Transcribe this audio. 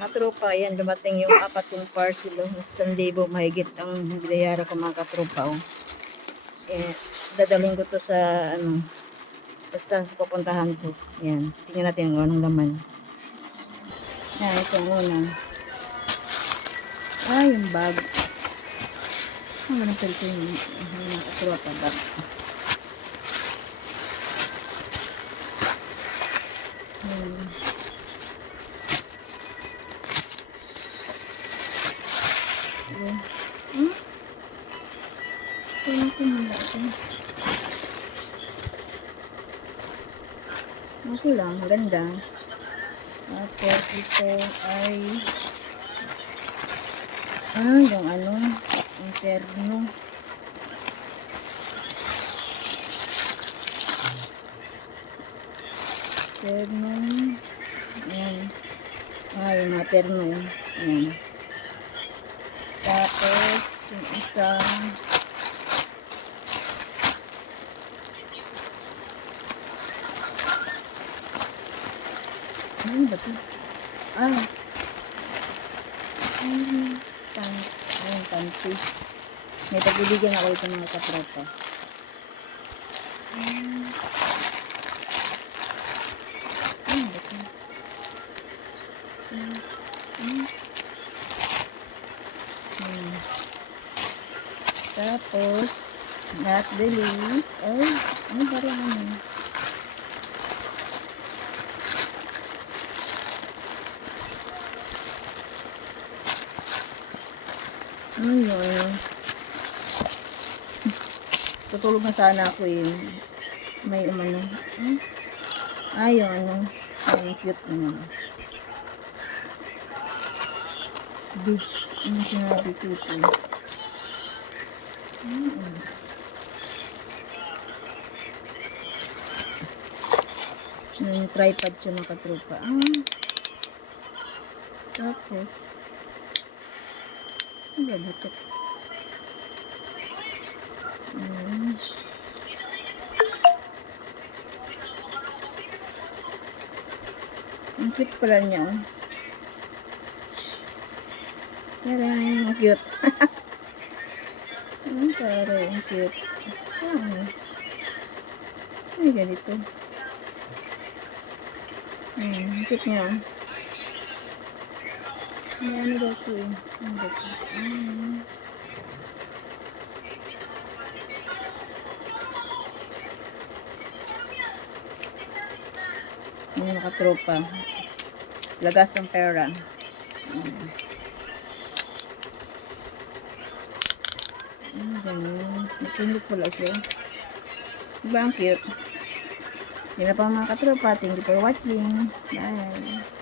Mga tropa, ayan, dumating yung 4 parcel, oh. 1,000 mahigit ang binayara ko mga katropa, oh. Eh, dadalhin ko to sa, basta pupuntahan ko. Ayan, tingnan natin kung anong laman. Ayan, ito ang una. Yung bag. Ang ganang pelito yung mga katropa bag. Okay lang, ganda. Tapos ito ay yung interno. Interno. Ayan. Yung materno. Ayan. Tapos yung isang ano ba ito? Panty. May pagbibigyan ako ito mga katropa. Ano ba ito? Tapos, not the least, ano ba rin ano? Yun. Tutulog na sana ako may umano. Yung cute naman. Beach. Ano sinabi ko ito? Yung tripod siya mga katropa. Tapos ano ba ito? Ang cute pala niya, oh. Ang cute. Ang cute. Ay, ganito. Ang cute niya. Ano ba ito eh? Ano ba ito? Yung nakatropa. Lagas ang pera. Ganun. Matulog pala siya. Diba ang cute? Yun na pa mga katropa. Thank you for watching. Bye.